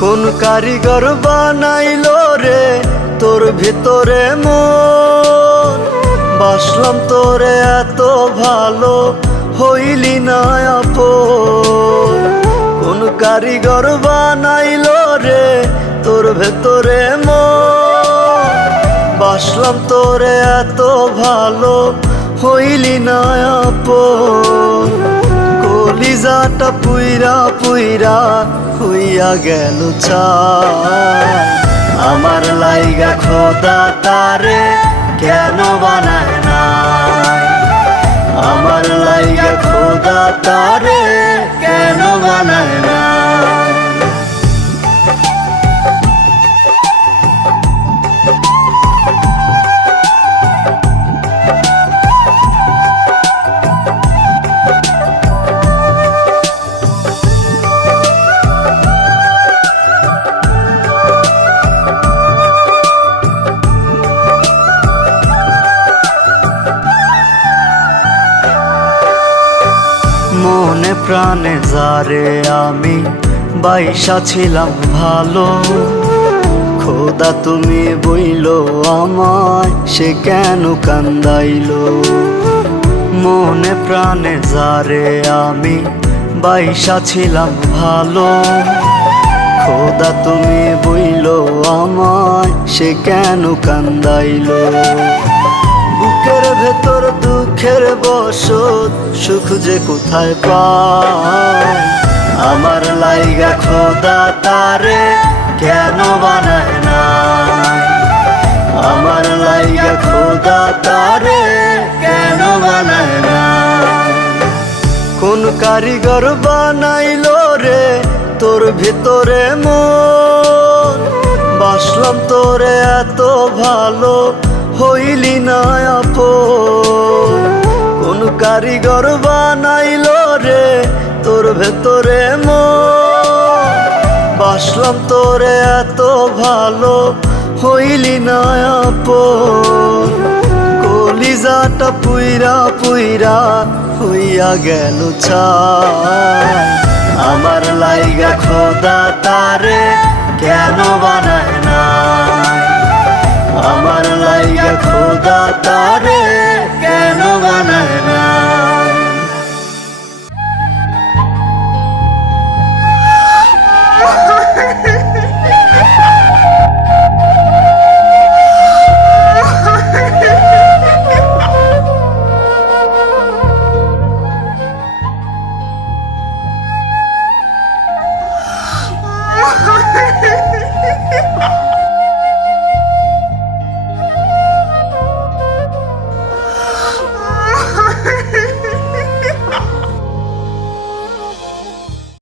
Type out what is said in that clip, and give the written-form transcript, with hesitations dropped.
কোন কারিগর বানাইলো রে তোর ভিতরে মন? বাসলাম তোরে এত ভালো, হইলি না আপন। কোন কারিগর বানাইলো রে তোর ভেতরে মন? বাসলাম তোরে এত ভালো, হইলি না আপন। কলিজাটা পুইরা পুইরা হইয়া গেল ছাই। আমার লাইগা খোদা তারে কেন বানায় না? আমার লাইগা খোদা তারে কেন বানায় না? মনে প্রাণে যারে আমি বাইসা ছিলাম ভালো, খোদা তুমি বইলো আমায় সে কেন কান্দাইলো? মনে প্রাণে যারে আমি বাইসা ছিলাম ভালো, খোদা তুমি বইলো আমায় সে কেন কান্দাইলো? বুকের ভেতর দুঃখের বসত, সুখ যে কোথায় পাই? আমার লাইগা খোদা তারে কেন বানায় না? আমার লাইগা খোদা তারে কেন বানায় না? কোন কারিগর বানাইলো রে তোর ভিতরে মন? বাসলাম তোরে এত ভালো, হইলি না আপন। কোন কারিগর বানাইলো রে তোর ভেতরে মন? বাসলাম তোরে এত ভালো, হইলি না আপন। কলিজাটা পুইরা পুইরা হইয়া গেল ছাই। আমার লাইগা খোদা তারে কেন বানায় না? আমার লাইগা খোদা তারে